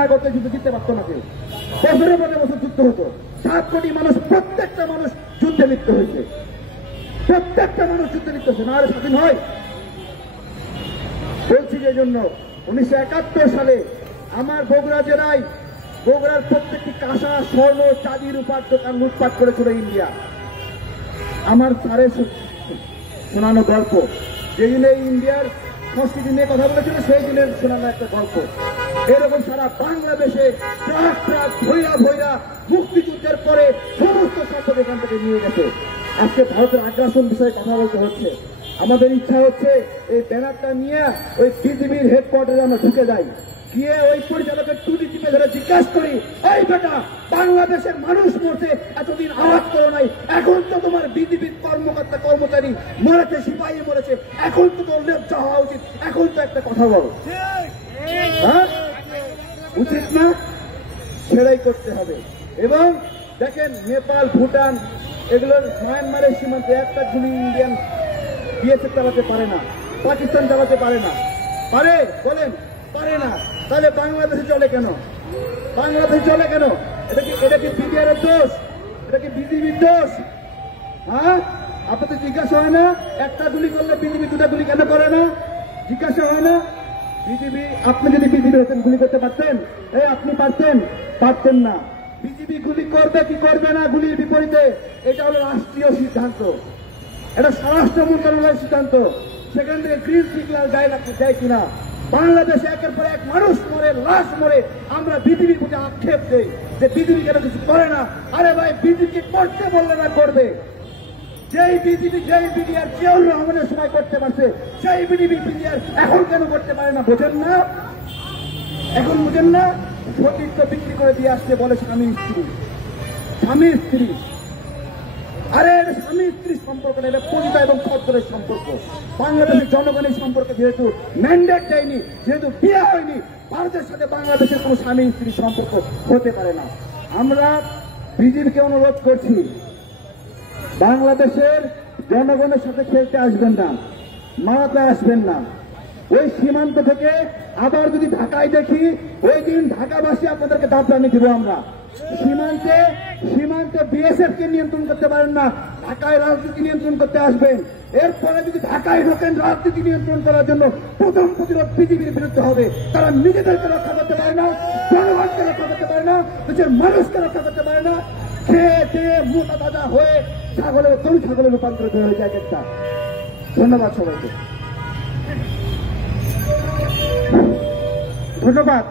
না করতে যুদ্ধ জিততে পারতো না কেউ। বছরের পর বছর যুদ্ধ হতো, 7 কোটি মানুষ, প্রত্যেকটা মানুষ যুদ্ধে লিপ্ত হয়েছে, প্রত্যেকটা মানুষ যুদ্ধে লিপ্ত হয়েছে, না হলে স্বাধীন হয়? বলছি যে জন্য 1971 সালে আমার বগুড়া জেলায়, বগুড়ার প্রত্যেকটি কাঁসা, স্বর্ণ, চাঁদি, রূপার দোকান লুটপাট করেছিল ইন্ডিয়া। আমার স্যারে শোনানো গল্প, যেদিনে ইন্ডিয়ার সংস্কৃতি নিয়ে কথা বলেছিল সেই দিনের শোনানো একটা গল্প। এরকম সারা বাংলাদেশে ট্রাক ট্রাক ভৈরা ভৈরা মুক্তিযুদ্ধের পরে সমস্ত সম্পদ এখান থেকে নিয়ে গেছে। আজকে ভারতের আগ্রাসন বিষয়ে কথা বলতে হচ্ছে। আমাদের ইচ্ছা হচ্ছে এই ব্যানারটা নিয়ে ওই বিজিবির হেডকোয়ার্টারে আমরা ঢুকে যাই, গিয়ে ওই পরিচালকের টুটি টিপে ধরে জিজ্ঞাসা করি, এই বেটা, বাংলাদেশের মানুষ মরছে, এতদিন আওয়াজ করো নাই, এখন তো তোমার বিজিবির কর্মকর্তা কর্মচারী মরেছে, সিপাহী মরেছে, এখন তো তোর লজ্জা হওয়া উচিত, এখন তো একটা কথা বলো। হ্যাঁ, উচিত না? সেটাই করতে হবে। এবং দেখেন, নেপাল, ভুটান, এগুলোর মায়ানমারের সীমান্তে একটা গুলি ইন্ডিয়ান বিএসএফ চালাতে পারে না, পাকিস্তান চালাতে পারে না। পারে? বলেন, পারে না। তাহলে বাংলাদেশে চলে কেন? বাংলাদেশে চলে কেন? এটা কি বিডিআর এর দোষ? এটা কি বিজিবির দোষ? হ্যাঁ, আপনাদের জিজ্ঞাসা হয় না? একটা গুলি করলে বিজিবি 2টা গুলি কেন করে না? জিজ্ঞাসা হয় না? বিজিবি, আপনি যদি বিজিবি হতেন গুলি করতে পারতেন? আপনি পারতেন? পারতেন না। বিজিবি গুলি করবে কি করবে না গুলির বিপরীতে, এটা হলো রাষ্ট্রীয় সিদ্ধান্ত, এটা স্বরাষ্ট্র মন্ত্রণালয়ের সিদ্ধান্ত। সেখান থেকে গ্রিন সিগন্যাল দেয় কিনা? বাংলাদেশে একের পর এক মানুষ মরে, লাশ মরে, আমরা বিজিবির প্রতি আক্ষেপ দেই যে বিজিবি কেন কিছু করে না। আরে ভাই, বিজিবিকে করতে বললে না করবে। যেই বিজিবি, যেই বিডিআর জিয়াউর রহমানের সময় করতে পারছে, সেই বিডিআর এখন কেন করতে পারে না? বোঝেন না? এখন বুঝেন না? সতীর্থ বিক্রি করে দিয়ে আসছে, বলে স্বামী স্ত্রী, স্বামী স্ত্রী। আরে স্বামী স্ত্রীর সম্পর্ক না, এটা পরিতা এবং সত্তরের সম্পর্ক। বাংলাদেশের জনগণের সম্পর্কে যেহেতু ম্যান্ডেট দেয়নি, যেহেতু বিয়ে হয়নি, ভারতের সাথে বাংলাদেশের কোন স্বামী স্ত্রীর সম্পর্ক হতে পারে না। আমরা বিজিবিকে অনুরোধ করছি, বাংলাদেশের জনগণের সাথে খেলতে আসবেন না, মারাতে আসবেন না। ওই সীমান্ত থেকে আবার যদি ঢাকায় দেখি, ওই দিন ঢাকাবাসী আপনাদেরকে দাবরানি দিব আমরা। সীমান্তে বিএসএফ কে নিয়ন্ত্রণ করতে পারেন না, ঢাকায় রাজনীতি নিয়ন্ত্রণ করতে আসবেন। এরপরে যদি ঢাকায় ঢোকেন রাজনীতি নিয়ন্ত্রণ করার জন্য, প্রথম প্রতিরোধ বিজেপির বিরুদ্ধে হবে। তারা নিজেদেরকে রক্ষা করতে পারে না, জনগণকে রক্ষা করতে পারে না, দেশের মানুষকে রক্ষা করতে পারে না। খেয়ে খেয়ে মোটা তাজা হয়ে ছাগলের তরু ছাগলের রূপান্তরিত হয়ে যায় একটা। ধন্যবাদ সবাইকে, ধন্যবাদ।